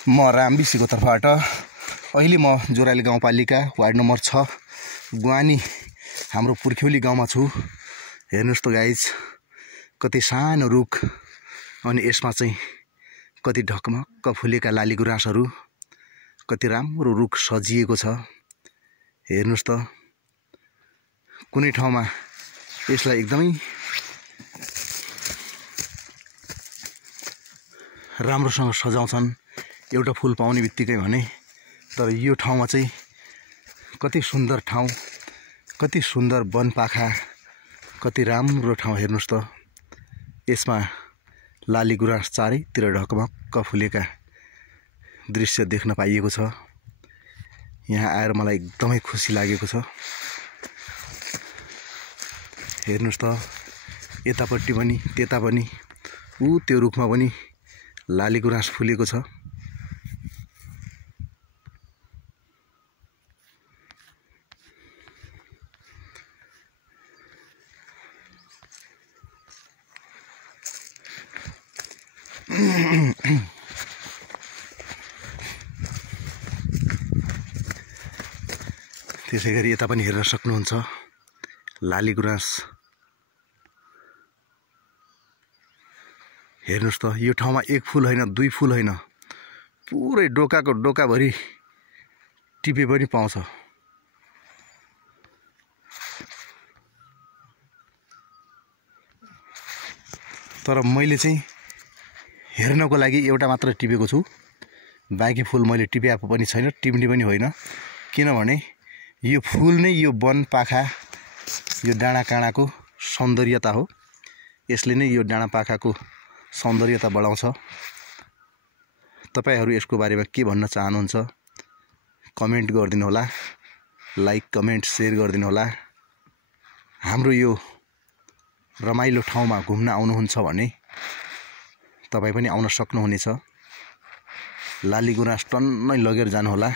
म रामबिसीको तर्फबाट अहिले म जोराली गाउँपालिका वार्ड नम्बर 6 गुवानी हाम्रो पुर्ख्यौली गाउँमा छु। हेर्नुस् त गाइज, कति सानो रुख अनि यसमा चाहिँ कति ढकमक्क फुलेका लाली गुराँसहरू, कति राम्रो रुख सजिएको छ। हेर्नुस् त, कुनै ठाउँमा यसलाई एकदमै राम्रोसँग सजाउँछन् एउटा फुल पाउने बित्तिकै भने, तर यो ठाउँमा चाहिँ कति सुन्दर ठाउँ, कति सुन्दर वनपाखा, कति राम्रो ठाउँ। हेर्नुस् त, यसमा लाली गुराँस चारैतिर ढकमक्क फुलेका दृश्य देख्न पाइएको छ। यहाँ आएर मलाई एकदमै खुसी लागेको छ। हेर्नुस् त, यतापट्टि पनि त्यता पनि त्यो रुखमा पनि लाली गुराँस फुलेको छ। त्यसैगरी यता पनि हेर्न सक्नुहुन्छ लाली गुराँस। हेर्नुस् त, यो ठाउँमा एक फुल होइन, दुई फुल होइन, पुरै डोकाको डोकाभरि टिपे पनि पाउँछ। तर मैले चाहिँ हेर्नको लागि एउटा मात्र टिपेको छु, बाँकी फुल मैले टिपेको पनि छैन, टिप्ने पनि होइन। किनभने यो फुल नै यो वनपाखा, यो डाँडाकाँडाको सौन्दर्यता हो। यसले नै यो डाँडापाखाको सौन्दर्यता बढाउँछ। तपाईहरू यसको बारेमा के भन्न चाहनुहुन्छ कमेन्ट गरिदिनु होला, लाइक कमेन्ट सेयर गरिदिनु होला। हाम्रो यो रमाइलो ठाउँमा घुम्न आउनुहुन्छ भने तपाईँ पनि आउन सक्नुहुनेछ। लाली गुराँस टन्नै लगेर जानुहोला।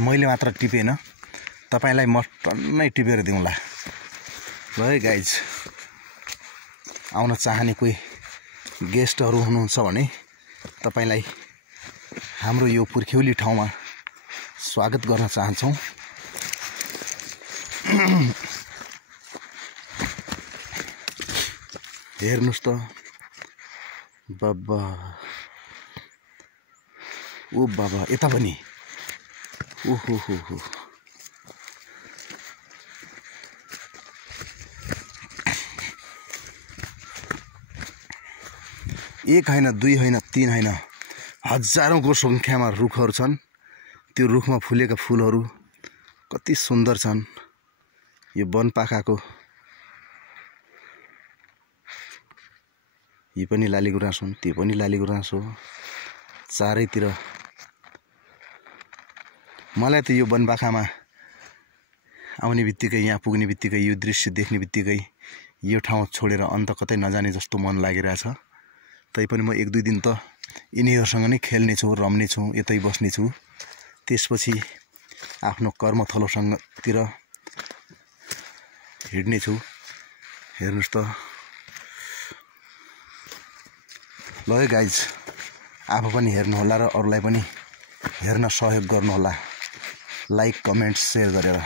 मैले मात्र टिपेन, तपाईलाई म टन्नै टिपेर दिउँला। ल है गाइज, आउन चाहने कोही गेस्टहरू हुनुहुन्छ भने तपाईलाई हाम्रो यो पुर्ख्यौली ठाउँमा स्वागत गर्न चाहन्छौँ। हेर्नुस् त, बाबा ओ बाबा, यता पनि ओहो हो हो। एक होइन, दुई होइन, तीन होइन, हजारौंको संख्यामा रुखहरू छन्। त्यो रुखमा फुलेका फुलहरू कति सुन्दर छन्। यो वनपाखाको, यी पनि लाली गुराँस हुन्, त्यो पनि लाली गुराँस हो। चारैतिर मलाई त यो वनपाखामा आउने बित्तिकै, यहाँ पुग्ने बित्तिकै, यो दृश्य देख्ने बित्तिकै यो ठाउँ छोडेर अन्त कतै नजाने जस्तो मन लागिरहेछ। तैपनि म एक दुई दिन त यिनीहरूसँग नै खेल्नेछु, रम्नेछु, यतै बस्नेछु। त्यसपछि आफ्नो कर्मथलोसँगतिर हिँड्नेछु। हेर्नुस् त, ल है गाइज, आफू पनि हेर्नुहोला र अरूलाई पनि हेर्न सहयोग गर्नुहोला, लाइक कमेन्ट सेयर गरेर।